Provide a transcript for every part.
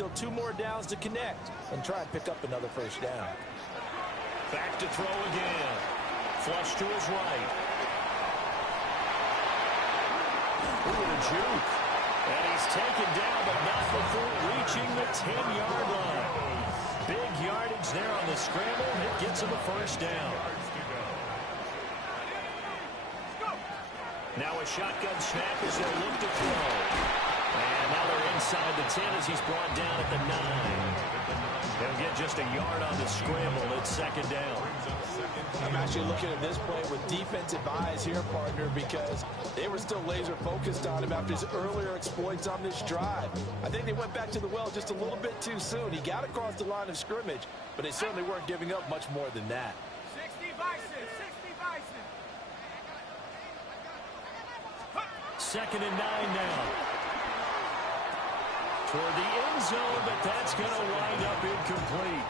still 2 more downs to connect and try and pick up another first down. Back to throw again. Flush to his right. Ooh, a juke. And he's taken down, but not before reaching the 10-yard line. Big yardage there on the scramble. It gets him a first down. Now a shotgun snap as they look to throw. And now they're inside the 10 as he's brought down at the 9. He'll get just a yard on the scramble. It's second down. I'm actually looking at this play with defensive eyes here, partner, because they were still laser focused on him after his earlier exploits on this drive. I think they went back to the well just a little bit too soon. He got across the line of scrimmage, but they certainly weren't giving up much more than that. 60 Bison, 60 Bison. Second and 9 now. Toward the end zone, but that's going to wind up incomplete.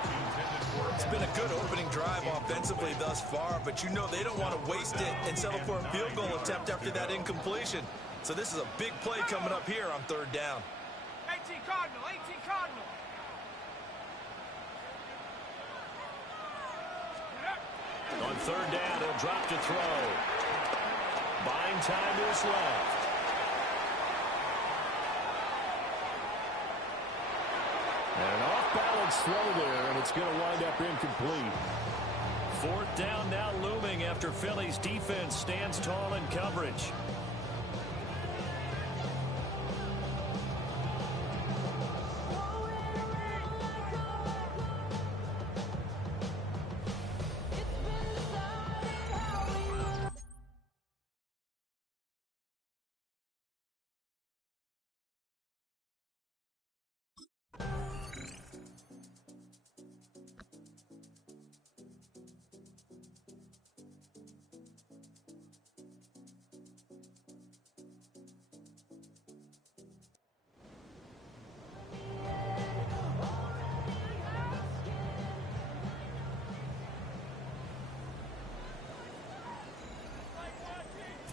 It's been a good opening drive offensively thus far, but you know they don't want to waste it and settle for a field goal attempt after that incompletion. So this is a big play coming up here on third down. 18 Cardinal, 18 Cardinal. On third down, he'll drop to throw. Buying time is left. And an off-balance throw there, and it's going to wind up incomplete. Fourth down now looming after Philly's defense stands tall in coverage.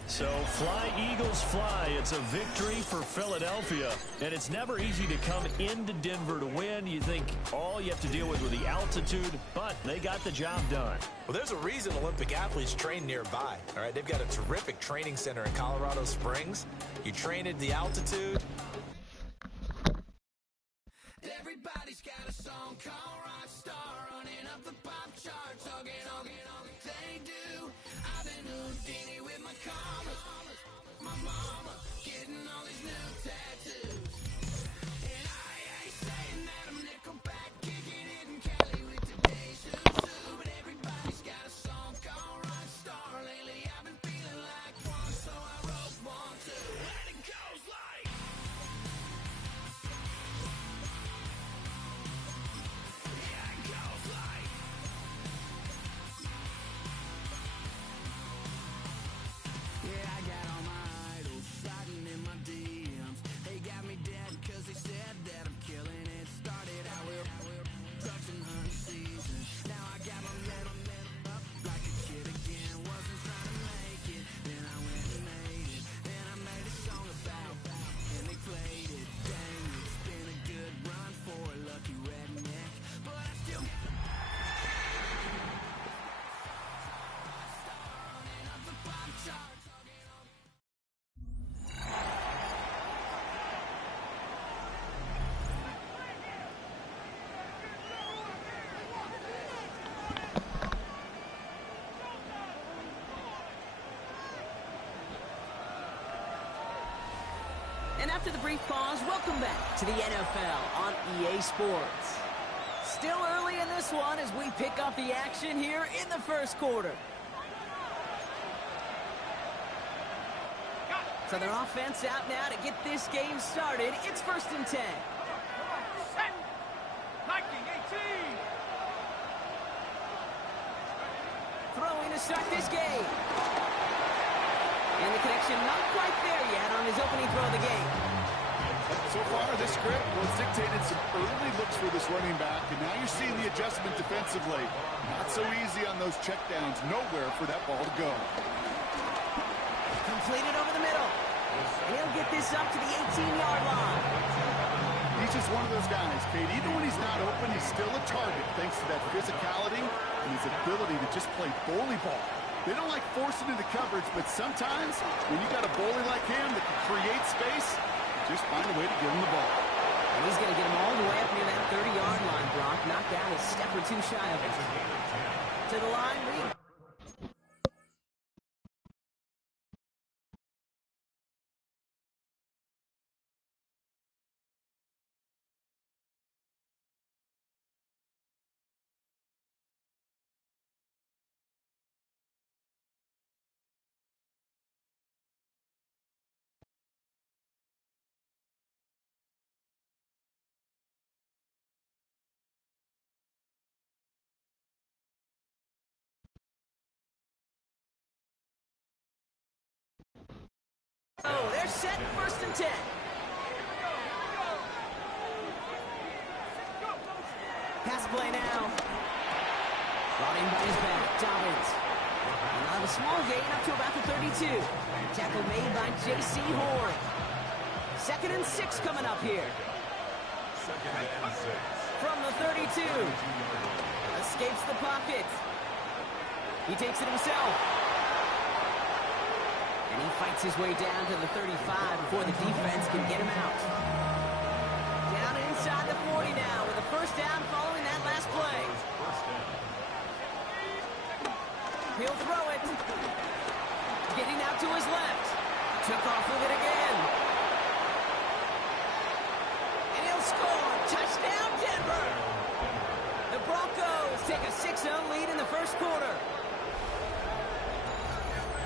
So fly, Eagles, fly. It's a victory for Philadelphia. And it's never easy to come into Denver to win. You think all you have to deal with the altitude, but they got the job done. Well, there's a reason Olympic athletes train nearby. All right, they've got a terrific training center in Colorado Springs. You train at the altitude. Everybody's got a song called Rockstar, running up the pop charts, hugging, they do. I've been Houdini with my commas, my mama getting all these new tattoos, and I ain't saying that I'm Nickelback, kicking it in Cali with today's Suzu, but everybody's got a song called Rockstar. Lately I've been feeling like one, so I wrote one too, and it goes like. And after the brief pause, welcome back to the NFL on EA Sports. Still early in this one as we pick up the action here in the first quarter. So their offense out now to get this game started. It's 1st and 10. Set. Nike 18. Throwing to start this game. And the connection not quite there yet on his opening throw of the game. So far, this script was dictated some early looks for this running back, and now you're seeing the adjustment defensively. Not so easy on those checkdowns. Nowhere for that ball to go. Completed over the middle. And he'll get this up to the 18-yard line. He He's just one of those guys, Kate. Even when he's not open, he's still a target thanks to that physicality and his ability to just play bully ball. They don't like forcing into coverage, but sometimes when you got a bully like him that can create space, just find a way to give him the ball. And he's going to get him all the way up near that 30-yard line, Brock. Knocked down a step or two shy of it. To the line, Reed. Oh, they're set, 1st and 10. Pass play now. Brought in by his back, Dobbins. And out of a small gain up to about the 32. Tackle made by J.C. Horn. 2nd and 6 coming up here. From the 32. Escapes the pocket. He takes it himself. And he fights his way down to the 35 before the defense can get him out. Down inside the 40 now with a 1st down following that last play. He'll throw it. Getting out to his left. Took off with it again. And he'll score. Touchdown, Denver. The Broncos take a 6-0 lead in the 1st quarter.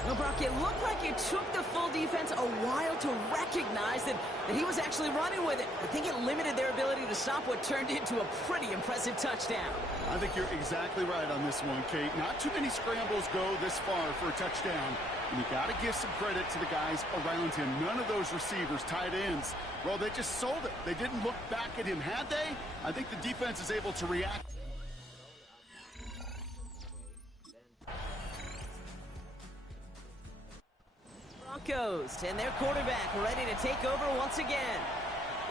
Well, Brock, it looked like it took the full defense a while to recognize that he was actually running with it. I think it limited their ability to stop what turned into a pretty impressive touchdown. I think you're exactly right on this one, Kate. Not too many scrambles go this far for a touchdown. And you got to give some credit to the guys around him. None of those receivers, tight ends, well, they just sold it. They didn't look back at him. Had they? I think the defense is able to react. Broncos and their quarterback ready to take over once again.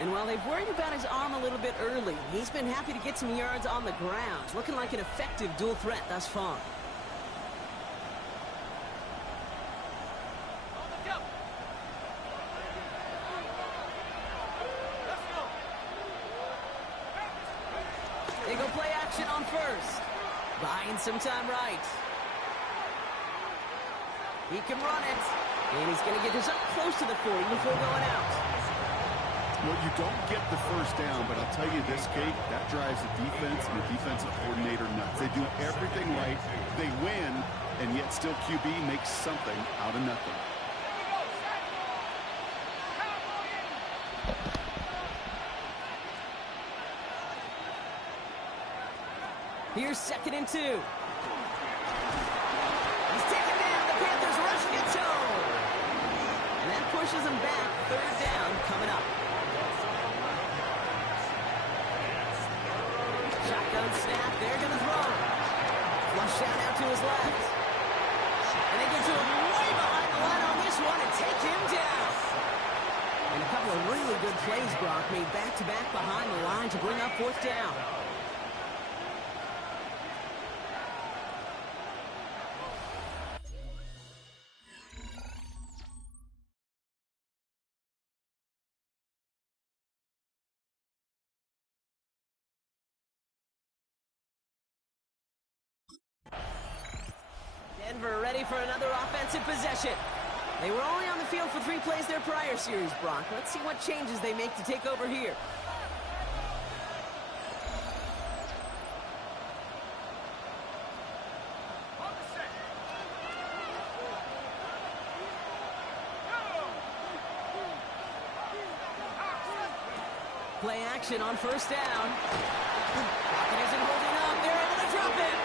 And while they've worried about his arm a little bit early, he's been happy to get some yards on the ground. Looking like an effective dual threat thus far. They go play action on 1st. Buying some time right. He can run it. And he's going to get this up close to the 40 before going out. Well, you don't get the 1st down, but I'll tell you this, Kate, that drives the defense and the defensive coordinator nuts. They do everything right. They win, and yet still QB makes something out of nothing. Here's 2nd and 2. He's taken down. The Panthers rush gets home. And that pushes him back. 3rd down coming up. Shotgun snap. They're going to throw. Flush down out to his left. And they get to him way behind the line on this one and take him down. And a couple of really good plays, Brock, made back-to-back behind the line to bring up 4th down. Denver ready for another offensive possession. They were only on the field for 3 plays their prior series, Brock. Let's see what changes they make to take over here. Play action on 1st down. Pocket isn't holding up. They're able to drop it.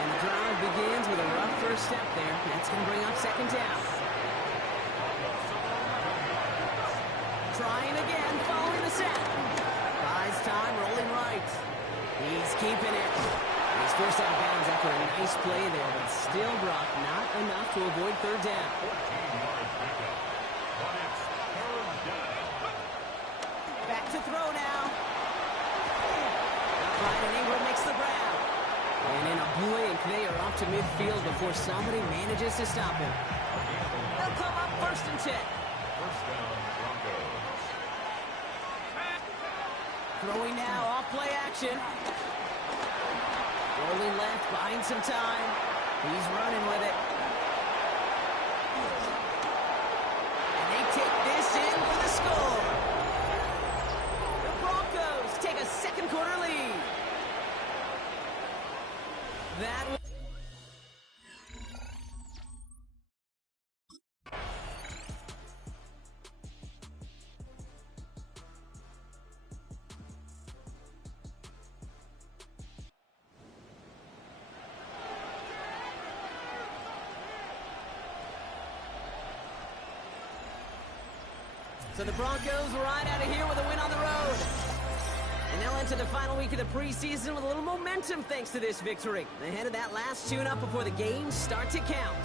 And the drive begins with a rough 1st step there. That's going to bring up 2nd down. Trying again, following the sack. Buys time, rolling right. He's keeping it. He's forced out of bounds after a nice play there, but still, Brock, not enough to avoid 3rd down. Back to throw fight, and Ingram makes the grab. And in a blink, they are off to midfield before somebody manages to stop him. They'll come up 1st and 10. First down, Broncos. Throwing now, off play action. Rolling left, buying some time. He's running with it. And they take this in for the score. The Broncos take a second quarter lead. That was So the Broncos right out of here with a win on the road. And they'll enter the final week of the preseason with a little momentum thanks to this victory. Ahead of that last tune-up before the games start to count.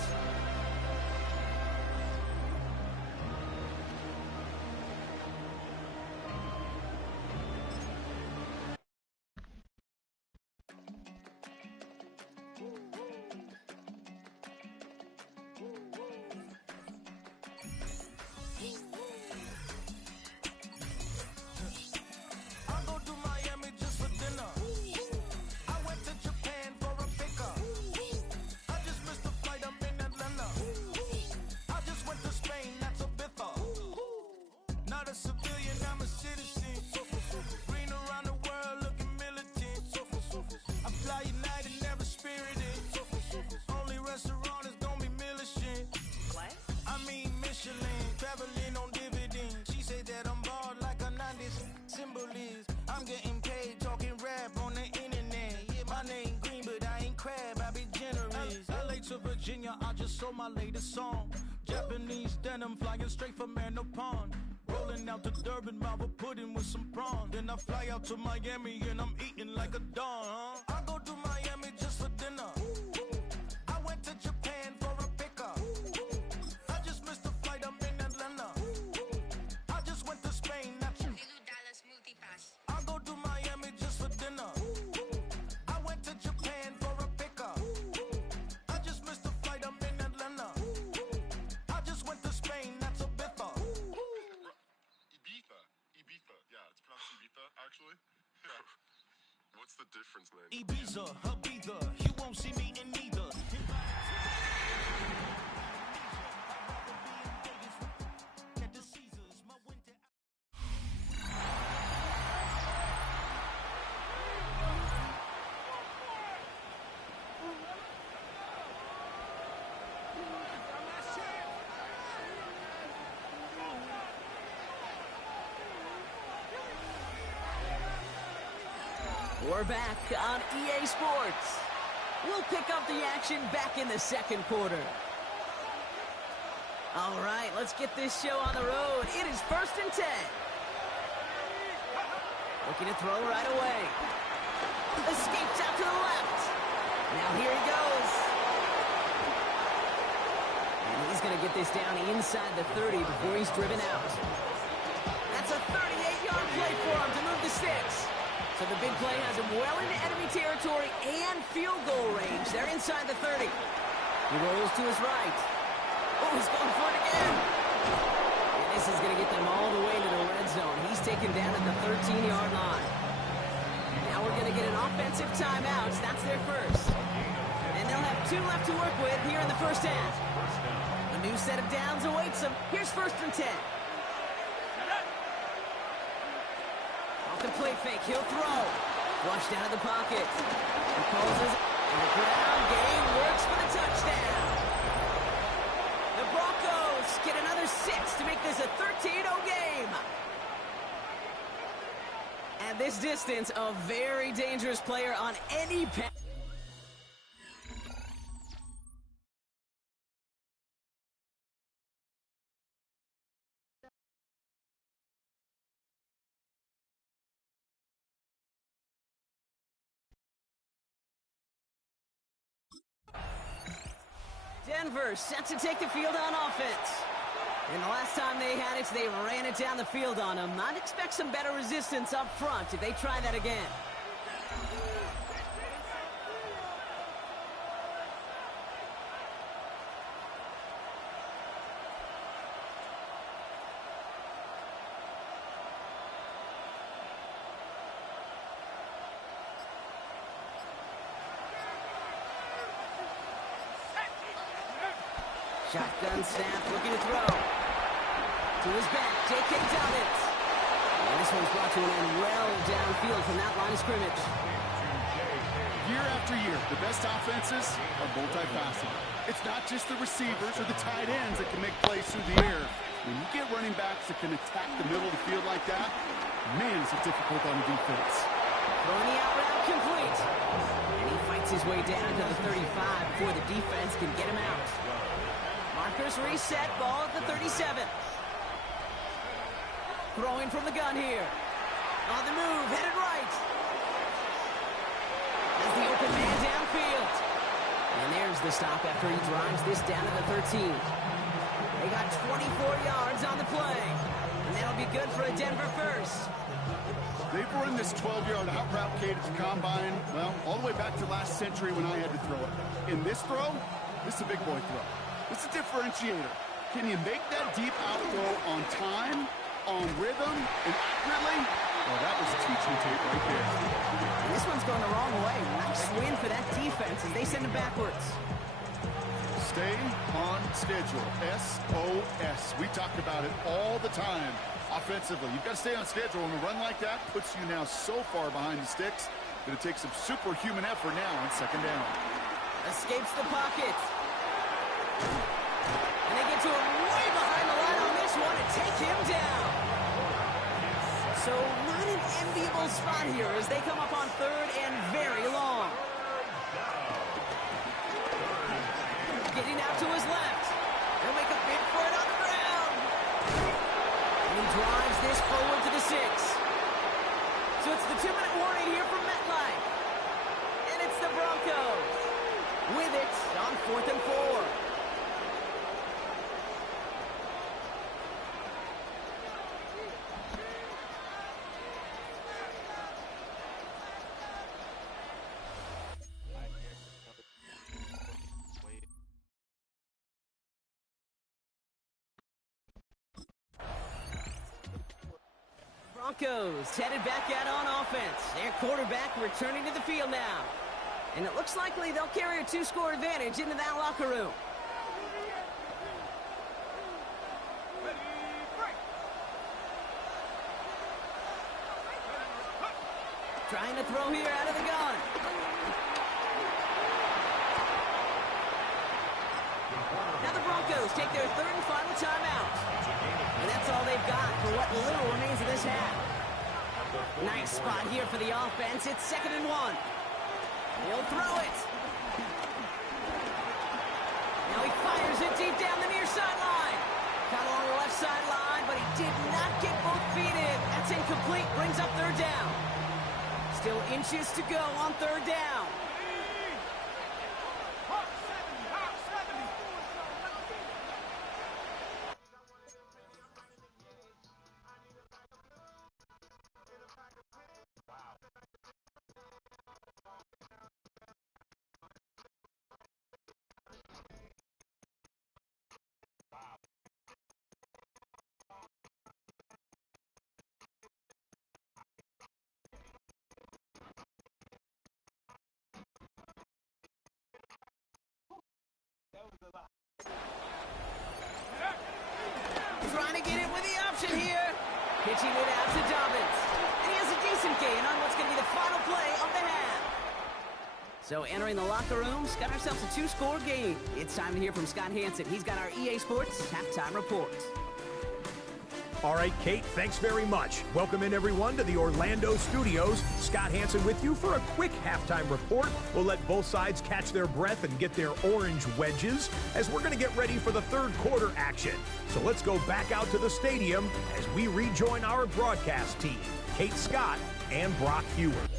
I just sold my latest song. Japanese denim flying straight from Manopon. Rolling out to Durban, mouth a pudding with some prawns. Then I fly out to Miami and I'm eating like a don, huh? I go to Miami just for dinner. I went to Japan for a pickup. I just missed the flight, I'm in Atlanta. I just went to Spain, not you. I go to Miami just for dinner. I went to Japan for a pickup. I just missed the flight, I'm in Atlanta. I just went to Spain, that's a Ibiza. Ibiza. Yeah, it's pronounced Ibiza, actually. What's the difference, man? Ibiza, Ibiza, you won't see me in neither. We're back on EA Sports. We'll pick up the action back in the second quarter. All right, let's get this show on the road. It is 1st and 10. Looking to throw right away. Escapes out to the left. Now here he goes. And he's going to get this down inside the 30 before he's driven out. That's a 38-yard play for him to move the sticks. So the big play has him well into enemy territory and field goal range. They're inside the 30. He rolls to his right. Oh, he's going for it again. And this is going to get them all the way to the red zone. He's taken down at the 13-yard line. Now we're going to get an offensive timeout. That's their first. And they'll have 2 left to work with here in the first half. A new set of downs awaits them. Here's 1st and 10. The play fake, he'll throw. Flushed out of the pocket. He calls his and the ground game works for the touchdown. The Broncos get another 6 to make this a 13-0 game. At this distance, a very dangerous player on any pass. Denver set to take the field on offense. And the last time they had it, they ran it down the field on them. I'd expect some better resistance up front if they try that again. Shotgun snap, looking to throw. To his back, J.K. Dobbins. And this one's brought to an end well downfield from that line of scrimmage. Year after year, the best offenses are multifaceted. It's not just the receivers or the tight ends that can make plays through the air. When you get running backs that can attack the middle of the field like that, man, is it difficult on the defense. Throwing the out route complete. And he fights his way down to the 35 before the defense can get him out. Markers reset, ball at the 37. Throwing from the gun here. On the move, headed right. As the open man downfield. And there's the stop after he drives this down to the 13. They got 24 yards on the play. And that'll be good for a Denver first. They've run this 12-yard out route, Kate, at the combine, well, all the way back to last century when I had to throw it. In this throw, this is a big boy throw. It's a differentiator. Can you make that deep out throw on time, on rhythm, and accurately? Well, that was teaching tape right there. And this one's going the wrong way. Nice win for that defense as they send him backwards. Stay on schedule. SOS. We talk about it all the time. Offensively, you've got to stay on schedule, and a run like that puts you now so far behind the sticks that it takes some superhuman effort now on second down. Escapes the pocket. And they get to him way behind the line on this one and take him down. So not an enviable spot here as they come up on third and very long. Getting out to his left. He'll make a bid for it on the ground. And he drives this forward to the 6. So it's the 2-minute warning here from MetLife. And it's the Broncos with it on 4th and 4. Broncos headed back out on offense. Their quarterback returning to the field now. And it looks likely they'll carry a 2-score advantage into that locker room. Trying to throw here out of the gun. Now the Broncos take their 3rd and final timeout. And that's all they've got for what little remains of this half. Nice spot here for the offense. It's 2nd and 1. He'll throw it. Now he fires it deep down the near sideline. Caught along the left sideline, but he did not get both feet in. That's incomplete. Brings up 3rd down. Still inches to go on 3rd down. Trying to get it with the option here. Pitching it out to Dobbins. And he has a decent gain on what's going to be the final play of the half. So entering the locker rooms, got ourselves a 2-score game. It's time to hear from Scott Hanson. He's got our EA Sports halftime report. All right, Kate, thanks very much. Welcome in, everyone, to the Orlando studios. Scott Hanson with you for a quick halftime report. We'll let both sides catch their breath and get their orange wedges as we're going to get ready for the 3rd quarter action. So let's go back out to the stadium as we rejoin our broadcast team, Kate Scott and Brock Hewitt.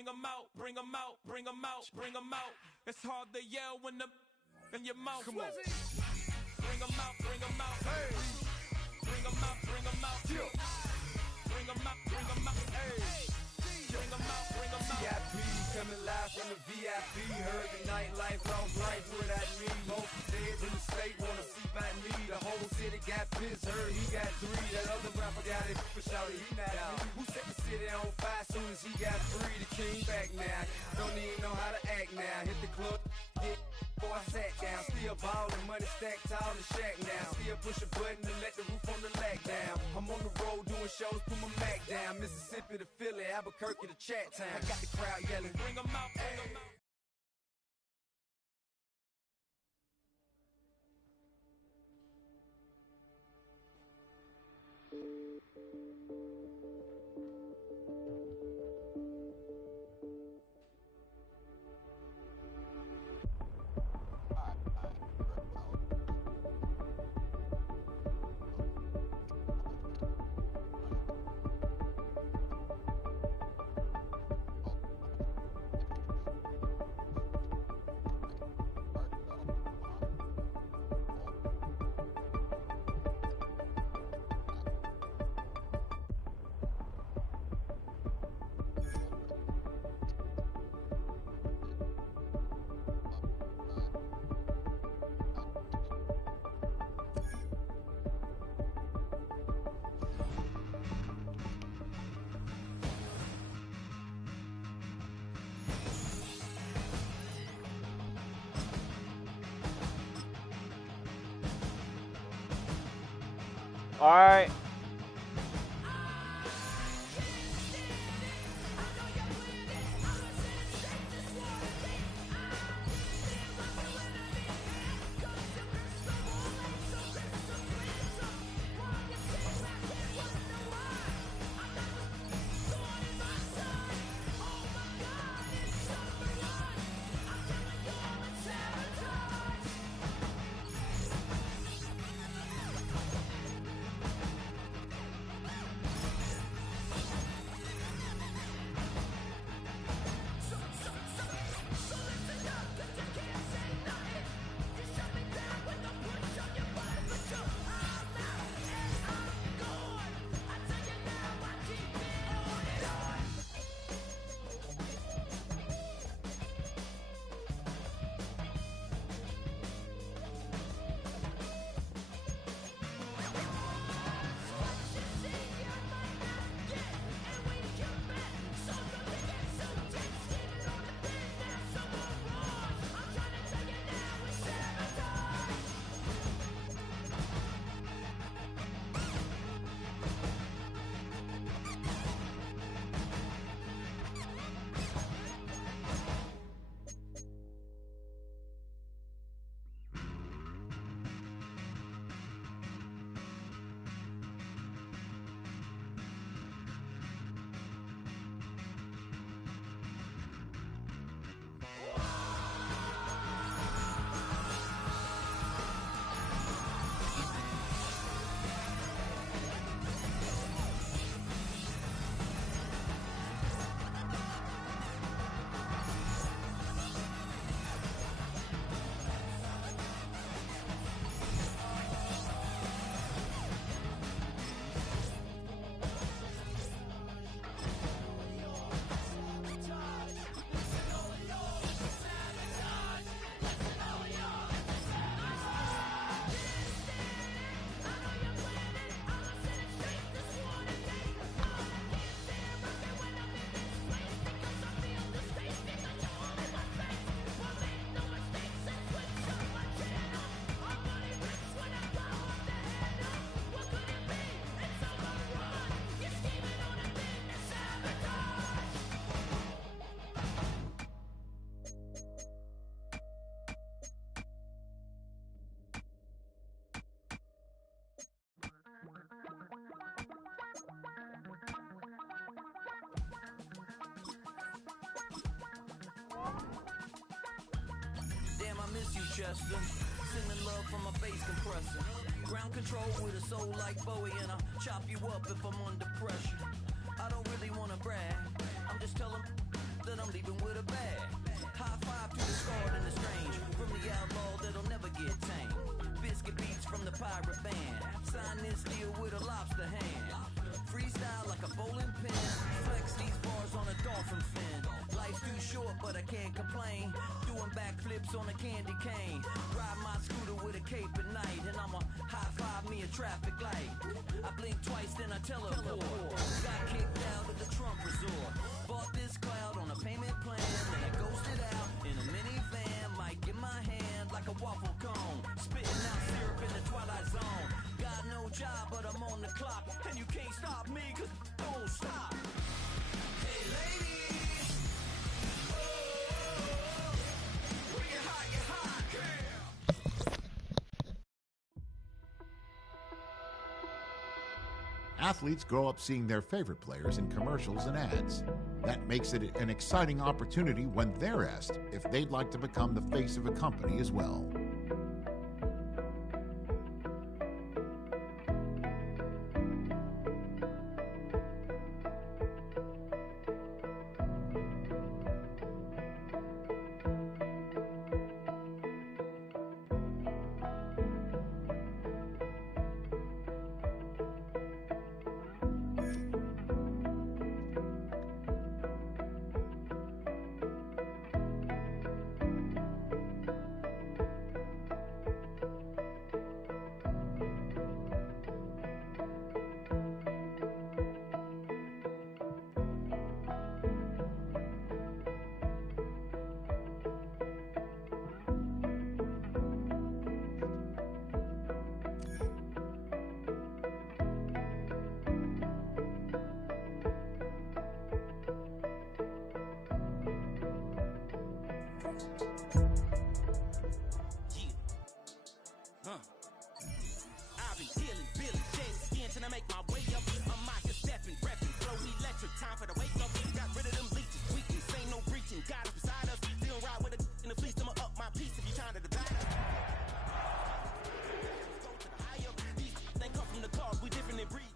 bring them out, bring them out, bring them out, bring them out. It's hard to yell when the in your mouth. Come on. Bring them out, bring them out. Hey. Bring them out, bring them out. Bring them out, bring them out. Hey. Bring them out, bring them out. VIP coming live from the VIP. Heard the nightlife, lost life without me. Most feds in the state wanna see by me. The whole city got pissed, heard he got 3. That other rapper got it for shouty, he not out. Who set the city on fire soon as he got free? The king back now. Don't even know how to act now. Hit the club, hit. Before I sat down, still ballin', money stacked tall in shack now. Still push a button to let the roof on the lag down. I'm on the road doing shows, put my Mac down. Mississippi to Philly, Albuquerque to Chat Town. I got the crowd yelling, Bring them out, bring them out. All right. Chester. Sending love from a bass compressor. Ground control with a soul like Bowie, and I'll chop you up if I'm under pressure. I don't really wanna brag, I'm just telling that I'm leaving with a bag. High five to the scarred and the strange, from the outlaw that'll never get tamed. Biscuit beats from the pirate band, sign this deal with a lobster hand. Freestyle like a bowling pin, flex these bars on a dolphin fin. Life's too short, but I can't complain. Doing backflips on a candy cane. Ride my scooter with a cape at night, and I'ma high five me a traffic light. I blink twice, then I teleport. Got kicked out of the Trump resort. Bought this cloud on a payment plan, then I ghosted out in a minivan. Might get my hand like a waffle cone, spitting out syrup in the twilight zone. Got no job, but I'm on the clock, and you can't stop me, cause don't stop. Hey ladies, we get hot, yeah. Athletes grow up seeing their favorite players in commercials and ads. That makes it an exciting opportunity when they're asked if they'd like to become the face of a company as well. I've been dealing, Billy, shedding skin till I make my way up. I'm out here stepping, repping, flow electric, time for the wake up. Got rid of them leeches, weakness, ain't no breaching. Got us beside us, still ride with a in the fleece. I'ma up my piece if you trying to divide us. Go to the higher, these they come from the cars, we different in breed.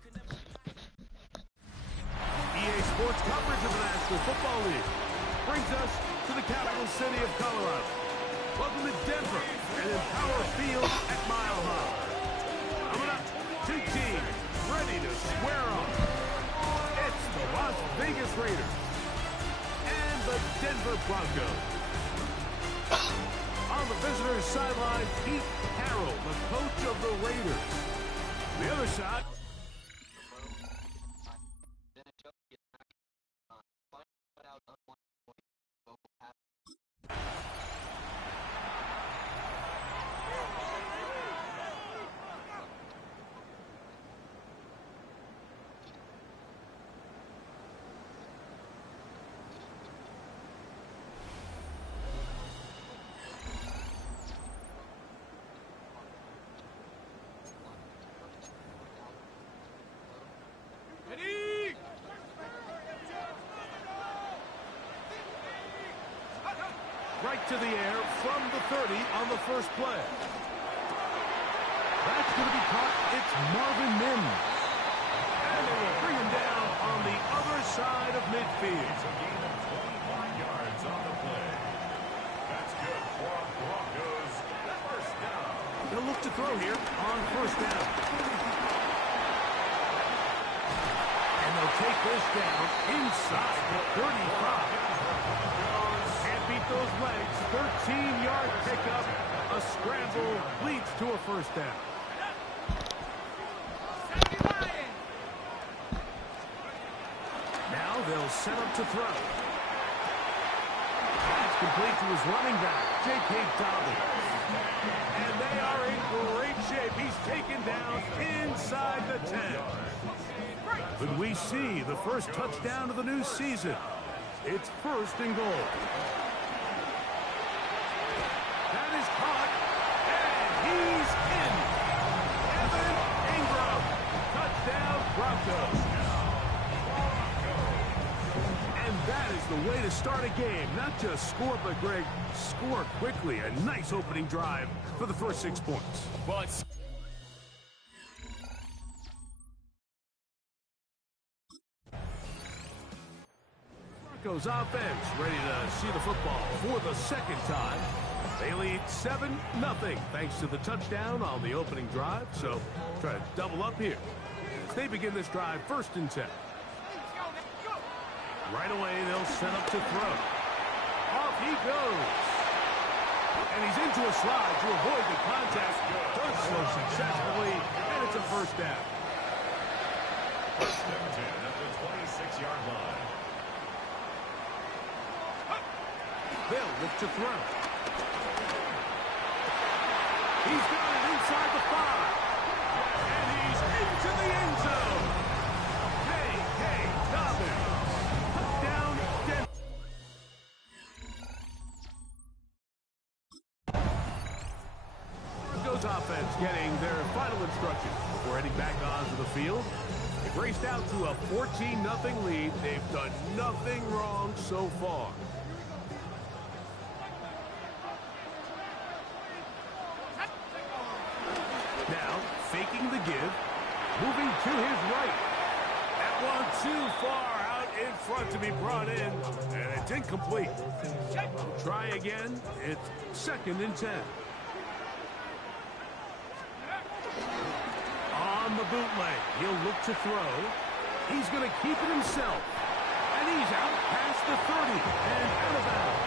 EA Sports coverage of the National Football League brings us to the capital city of Colorado. Welcome to Denver and Empower Field at Mile High. Coming up, two teams ready to square off. It's the Las Vegas Raiders and the Denver Broncos. On the visitors' sideline, Pete Carroll, the coach of the Raiders. The other side. Right to the air from the 30 on the first play. That's going to be caught. It's Marvin Mims. And they will bring him down on the other side of midfield. It's a gain of 25 yards on the play. That's good for Broncos. First down. They'll look to throw here on first down. And they'll take this down inside the 35. Beat those legs. 13-yard pickup. A scramble leads to a first down. Now they'll set up to throw. That's complete to his running back, J.K. Dobbins. And they are in great shape. He's taken down inside the 10. But we see the first touchdown of the new season. It's first and goal. That is caught, and he's in. Evan Ingram, touchdown Broncos. And that is the way to start a game. Not just score, but Greg, score quickly. A nice opening drive for the first 6 points. Well, it's Broncos offense ready to see the football for the second time. They lead 7-0 thanks to the touchdown on the opening drive. So try to double up here. They begin this drive 1st and 10. Right away, they'll set up to throw. Off he goes. And he's into a slide to avoid the contact. Does so successfully, and it's a first down. 1st and 10 at the 26-yard line. They'll look to throw. He's got it inside the 5. And he's into the end zone. J.K. Dobbins. Touchdown, Denver. Broncos offense getting their final instructions before heading back onto the field. They've raced out to a 14-0 lead. They've done nothing wrong so far. Now, faking the give, moving to his right. That one too far out in front to be brought in, and it's incomplete. Try again. It's 2nd and 10. On the bootleg, he'll look to throw. He's going to keep it himself, and he's out past the 30 and out of bounds.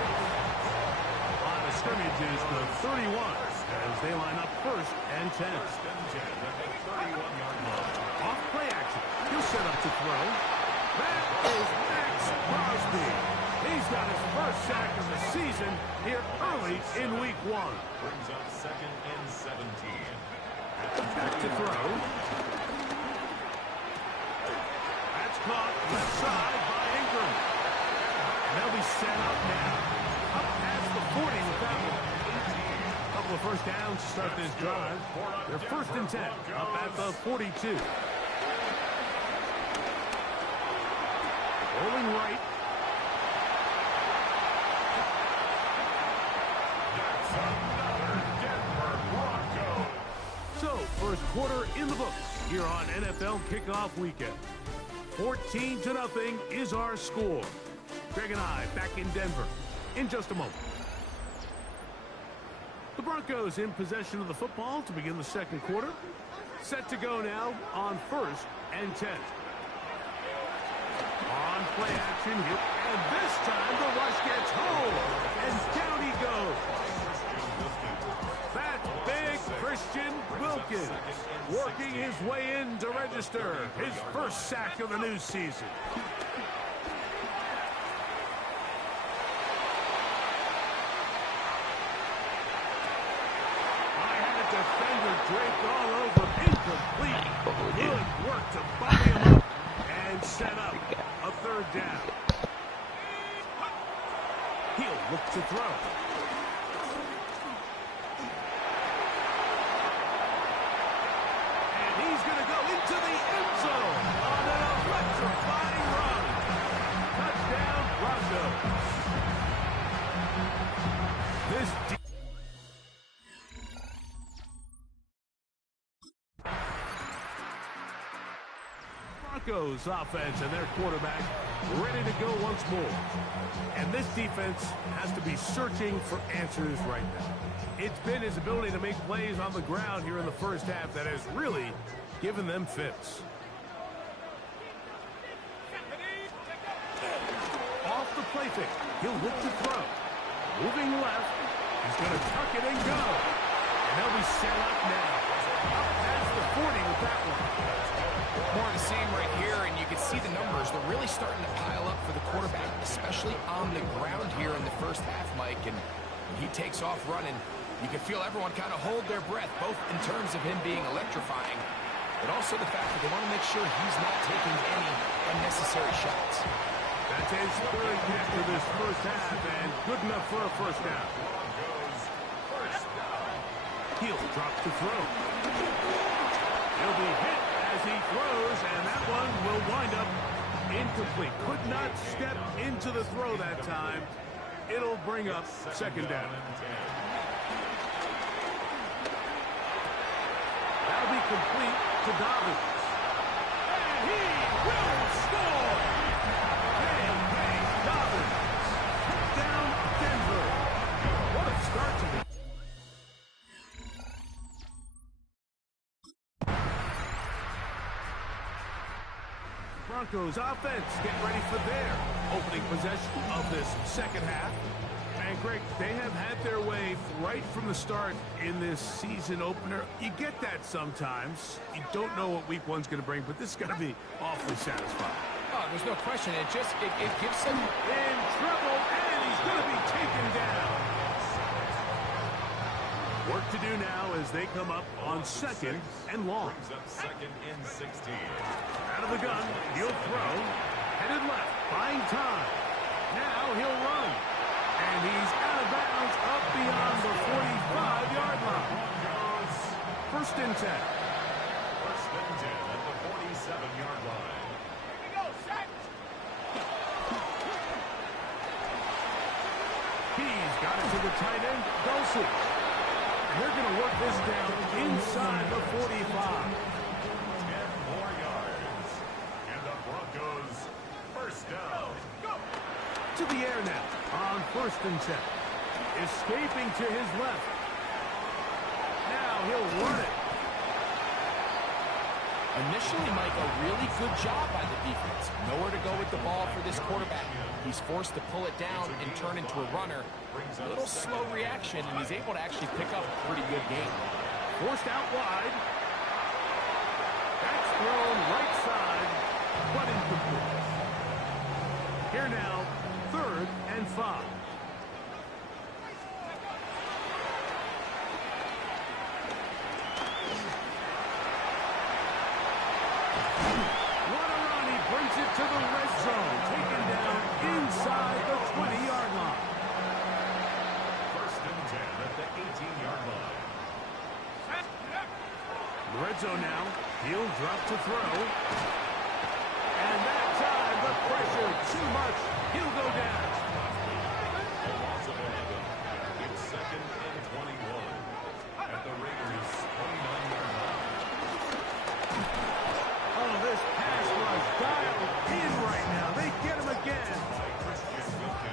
On the scrimmage is the 31. As they line up 1st and 10. Off play action. He'll set up to throw. That is Max Crosby. He's got his first sack of the season here early in week 1. Brings up 2nd and 17. Back to throw. That's caught left side by Ingram. And they'll be set up now. Up past the 40 with that one. Couple of first downs to start this drive. They're 1st and 10, up at the 42. Rolling right. That's another Denver Broncos. So, first quarter in the books here on NFL Kickoff Weekend. 14-0 is our score. Greg and I back in Denver in just a moment. The Broncos in possession of the football to begin the second quarter. Set to go now on 1st and 10. On play action here. And this time the rush gets home. And down he goes. That's big Christian Wilkins working his way in to register his first sack of the new season. Defender draped all over, incomplete. Good work to body him up and set up a 3rd down. He'll look to throw. And he's going to go into the end zone on an electrifying run. Touchdown, Broncos. This Broncos offense and their quarterback ready to go once more. And this defense has to be searching for answers right now. It's been his ability to make plays on the ground here in the first half that has really given them fits. Off the play fake, he'll look to throw. Moving left, he's going to tuck it and go. And they'll be set up now. Up past the 40 with that one. More of the same right here, and you can see the numbers. They're really starting to pile up for the quarterback, especially on the ground here in the first half, Mike. And when he takes off running, you can feel everyone kind of hold their breath, both in terms of him being electrifying, but also the fact that they want to make sure he's not taking any unnecessary shots. That's his 3rd catch of this first half, and good enough for a first down. He'll drop to throw. He'll be hit as he throws, and that one will wind up incomplete. Could not step into the throw that time. It'll bring up 2nd down. That'll be complete to Dobbins. And he will score! J.K. Dobbins Broncos offense getting ready for their opening possession of this second half. And Greg, they have had their way right from the start in this season opener. You get that sometimes. You don't know what week one's going to bring, but this is going to be awfully satisfying. Oh, there's no question. It gives him in trouble, and he's going to be taken down. Work to do now as they come up on second and long. Second and 16. Out of the gun, he'll throw. Headed left, buying time. Now he'll run. And he's out of bounds up beyond the 45-yard line. First and 10. First and 10 at the 47-yard line. Here we go, set. He's got it to the tight end, Dulcie. They're going to work this down inside the 45. 10 more yards. And the Broncos first down. To the air now on first and 10. Escaping to his left. Now he'll run it. Initially, Mike, a really good job by the defense. Nowhere to go with the ball for this quarterback. He's forced to pull it down and turn into a runner. A little slow reaction, and he's able to actually pick up a pretty good game. Forced out wide. That's thrown right side, but incomplete. Here now, 3rd and 5. What a run. He brings it to the red zone. Taken down inside the 20-yard line. First and 10 at the 18-yard line. The red zone now. He'll drop to throw. And that time, the pressure too much. He'll go down. A loss of 11. It's second and 21 at the Raiders' 29-yard line. Oh, this pass rush dialed in right now. They get him again.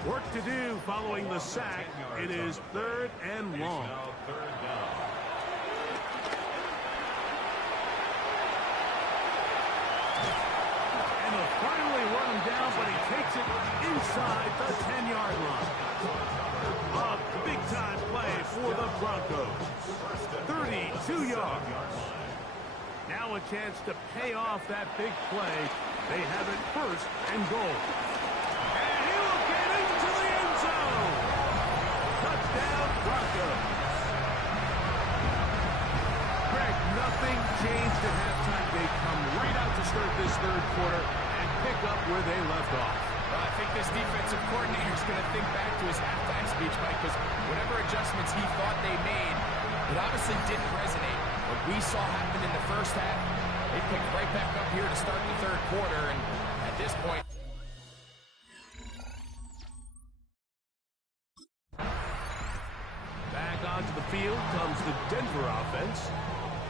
Work to do following the sack. It is 3rd and long. Now 3rd down. And they'll finally run him down, but he takes it inside the 10-yard line. A big-time play for the Broncos. 32 yards. Now a chance to pay off that big play. They have it 1st and goal. And he will get into the end zone. Touchdown, Broncos. Greg, nothing changed at halftime. They come right out to start this 3rd quarter and pick up where they left off. Well, I think this defensive coordinator is going to think back to his halftime speech, Mike, because whatever adjustments he thought they made, it obviously didn't resonate. What we saw happen in the first half, they picked right back up here to start the 3rd quarter, and at this point, back onto the field comes the Denver offense.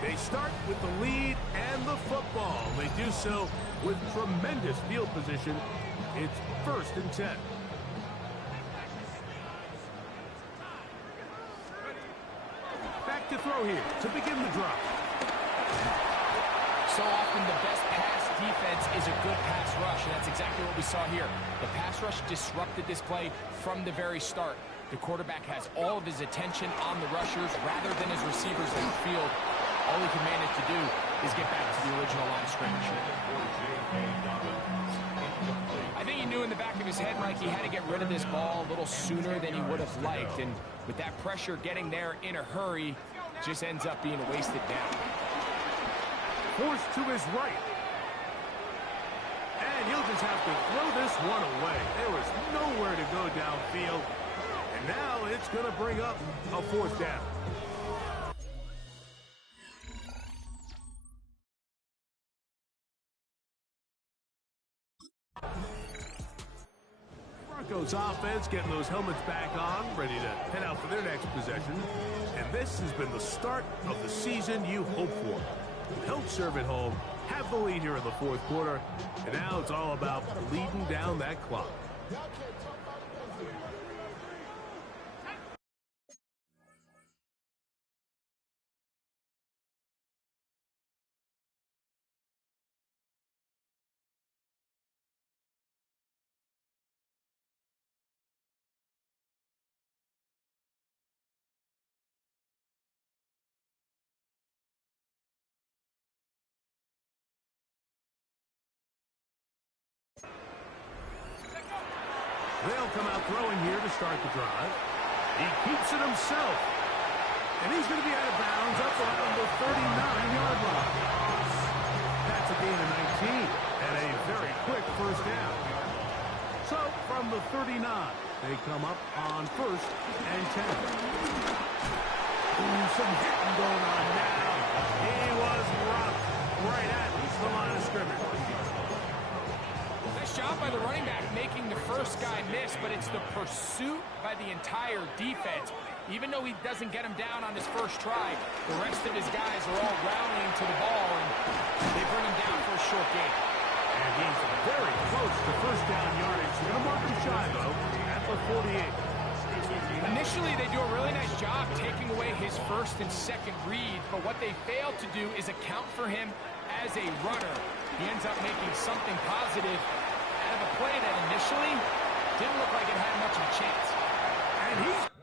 They start with the lead and the football. They do so with tremendous field position. It's 1st and 10. Back to throw here to begin the drive. so often the best pass defense is a good pass rush, and that's exactly what we saw here. The pass rush disrupted this play from the very start. The quarterback has all of his attention on the rushers rather than his receivers in the field. All he can manage to do is get back to the original line of scrimmage. I think he knew in the back of his head, Mike, he had to get rid of this ball a little sooner than he would have liked. And with that pressure getting there in a hurry, just ends up being a wasted down. Forced to his right. And he'll just have to throw this one away. There was nowhere to go downfield. And now it's going to bring up a 4th down. Broncos offense getting those helmets back on, ready to head out for their next possession. And this has been the start of the season you hope for. Help serve at home, have the lead here in the 4th quarter, and now it's all about bleeding down that clock. They'll come out throwing here to start the drive. He keeps it himself. And he's going to be out of bounds up around the 39-yard line. That's a gain of 19 and a very quick first down. So from the 39, they come up on 1st and 10. Ooh, some hitting going on now. He was rocked right at the line of scrimmage. Nice job by the running back making the first guy miss, but it's the pursuit by the entire defense. Even though he doesn't get him down on his first try, the rest of his guys are all rallying to the ball, and they bring him down for a short gain. And he's very close to first down yardage. They're going to mark him shy, though, at the 48. Initially, they do a really nice job taking away his first and second read, but what they fail to do is account for him as a runner. He ends up making something positive out of a play that initially didn't look like it had much of a chance. And he's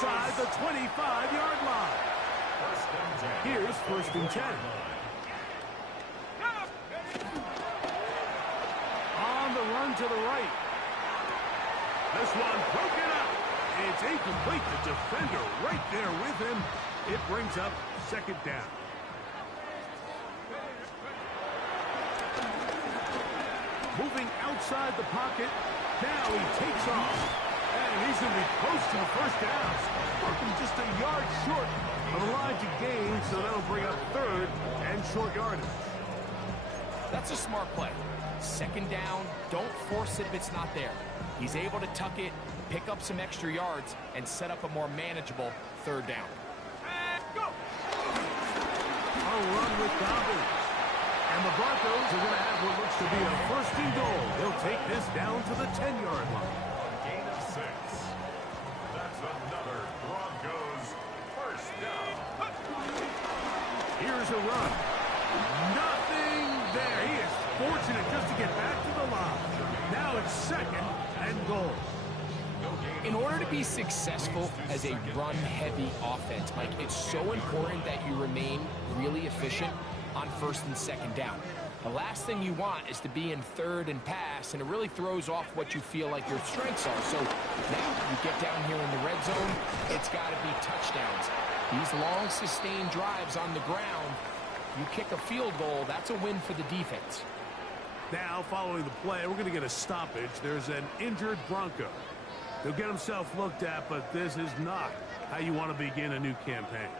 inside the 25-yard line. Here's 1st and 10. On the run to the right. This one broken up. It's incomplete. The defender right there with him. It brings up 2nd down. Moving outside the pocket. Now he takes off. And he's going to be close to the 1st down. Working just a yard short of the line to gain, so that'll bring up 3rd and short yardage. That's a smart play. 2nd down, don't force it if it's not there. He's able to tuck it, pick up some extra yards, and set up a more manageable 3rd down. And go! A run with Dobbins. And the Broncos are going to have what looks to be a 1st and goal. They'll take this down to the 10-yard line. Gain of 6. That's another Broncos 1st down. Here's a run. Nothing there. He is fortunate just to get back to the line. Now it's 2nd and goal. In order to be successful as a run-heavy offense, Mike, it's so important that you remain really efficient on 1st and 2nd down. The last thing you want is to be in 3rd and pass, and it really throws off what you feel like your strengths are. So now you get down here in the red zone, it's got to be touchdowns. These long, sustained drives on the ground, you kick a field goal, that's a win for the defense. Now, following the play, we're going to get a stoppage. There's an injured Bronco. He'll get himself looked at, but this is not how you want to begin a new campaign.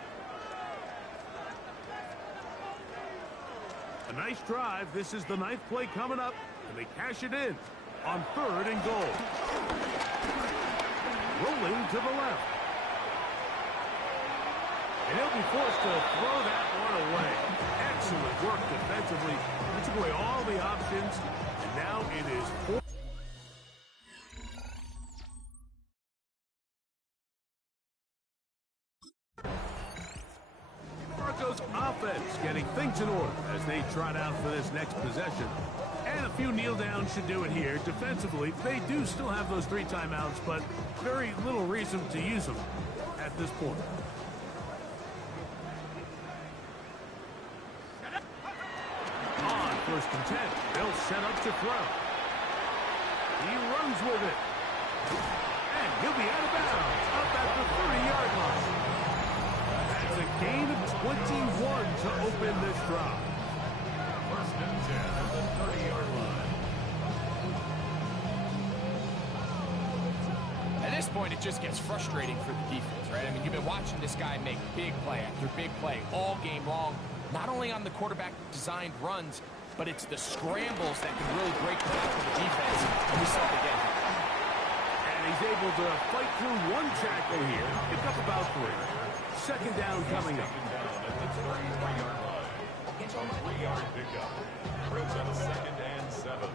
A nice drive. This is the 9th play coming up, and they cash it in on 3rd and goal. Rolling to the left. And he'll be forced to throw that one away. Excellent work defensively. They took away all the options, and now it is 4. Broncos offense getting things in order as they trot out for this next possession. And a few kneel downs should do it here. Defensively, they do still have those 3 timeouts, but very little reason to use them at this point. On 1st and 10, they'll set up to throw. He runs with it. And he'll be out of bounds up at the 30-yard line. That's a gain of 21 to open this drive. 1st and 10 at the 30-yard line. At this point, it just gets frustrating for the defense, right? I mean, you've been watching this guy make big play after big play all game long, not only on the quarterback-designed runs, but it's the scrambles that can really break down for the defense. And we saw it again. And he's able to fight through one tackle here, pick up about 3. 2nd down coming up. 2nd down at the 33-yard line. A 3-yard pickup. Brings up 2nd and 7.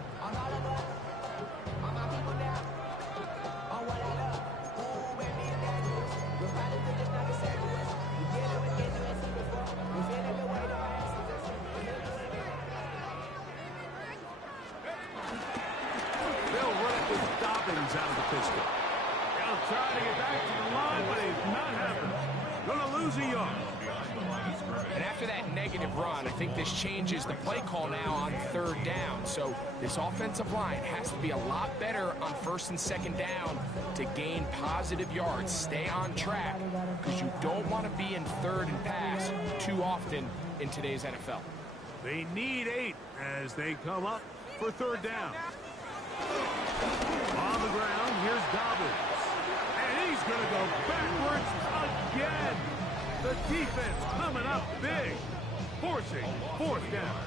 They'll run it with Dobbins out of the pistol. They'll try to get back to the line, but it's not happening. Gonna lose a yard. And after that negative run, I think this changes the play call now on 3rd down. So this offensive line has to be a lot better on 1st and 2nd down to gain positive yards. Stay on track, because you don't want to be in 3rd and pass too often in today's NFL. They need 8 as they come up for 3rd down. On the ground, here's Dobbins. And he's going to go backwards again. The defense coming up big, forcing 4th down.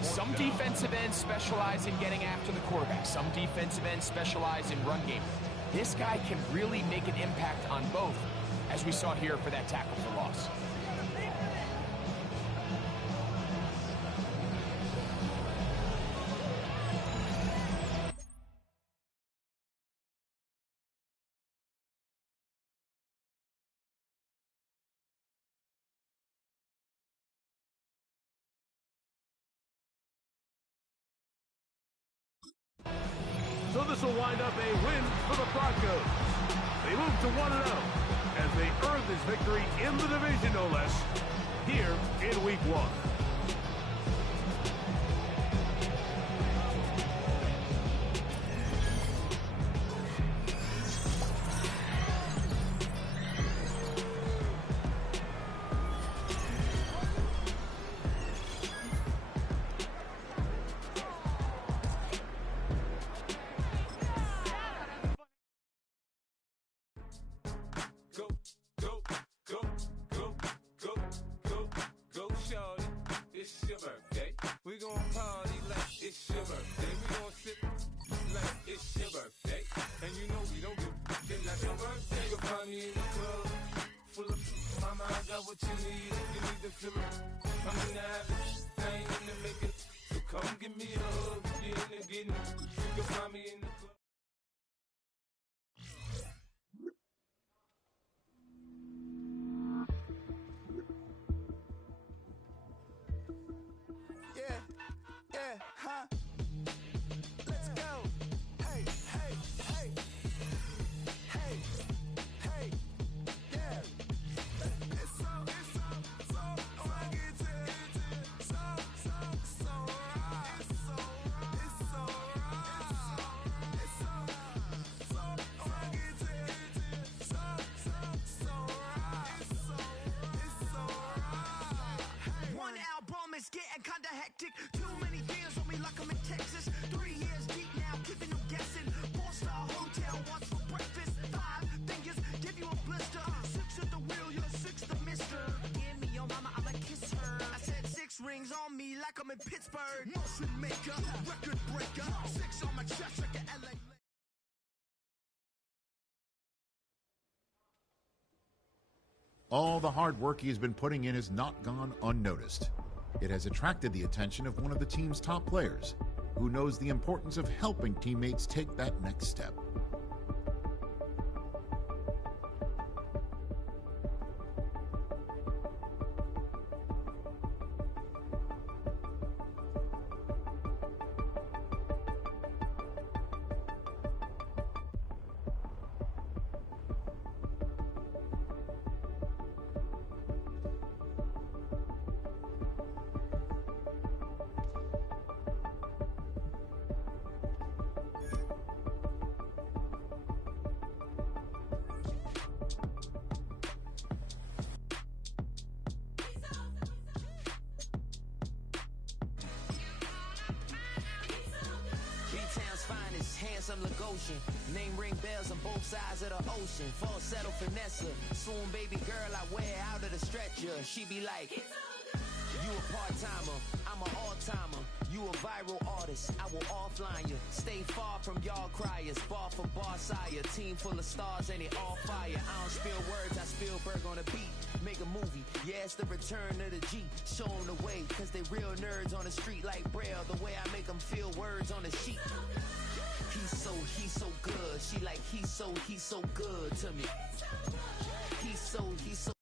Some defensive ends specialize in getting after the quarterback. Some defensive ends specialize in run game. This guy can really make an impact on both, as we saw here for that tackle for loss. So this will wind up a win for the Broncos. They move to 1-0. they earned this victory in the division, no less, here in Week 1. We gon' party like it's your birthday. We gon' sip like it's your birthday. And you know we don't give it like your birthday. You'll find me in the club, full of mama, I got what you need. You need to feel it. I'm in the habit, I ain't in the making. So come give me a hug, you in the getting. You'll find me in the club. Yeah, huh? Let's go. Hey, hey, hey. Hey, hey, yeah. It's so I get it. So right. It's so right. It's so I get it. So right. It's so right. One album is getting kinda hectic. Too many years on me like I'm in Texas. 3 years deep now, keeping them guessing. 4-star hotel once for breakfast. 5 fingers, give you a blister. 6 at the wheel, you're 6 the mister. Give me your mama, I'ma kiss her. I said 6 rings on me like I'm in Pittsburgh. Motion maker, record breaker. 6 on my chest like an LA. All the hard work he has been putting in has not gone unnoticed. It has attracted the attention of one of the team's top players, who knows the importance of helping teammates take that next step. Handsome Lagosian, name ring bells on both sides of the ocean. Falsetto finesse, swoon baby girl I wear out of the stretcher. She be like, you a part-timer, I'm an all-timer. You a viral artist, I will offline you. Stay far from y'all criers, bar for bar sire. Team full of stars and it all fire. I don't spill words, I Spielberg on a beat. Make a movie, yeah, it's the return of the G. Show them the way, cause they real nerds on the street like Braille. The way I make them feel words on the sheet. He's so good. She like, he's so good to me. He's so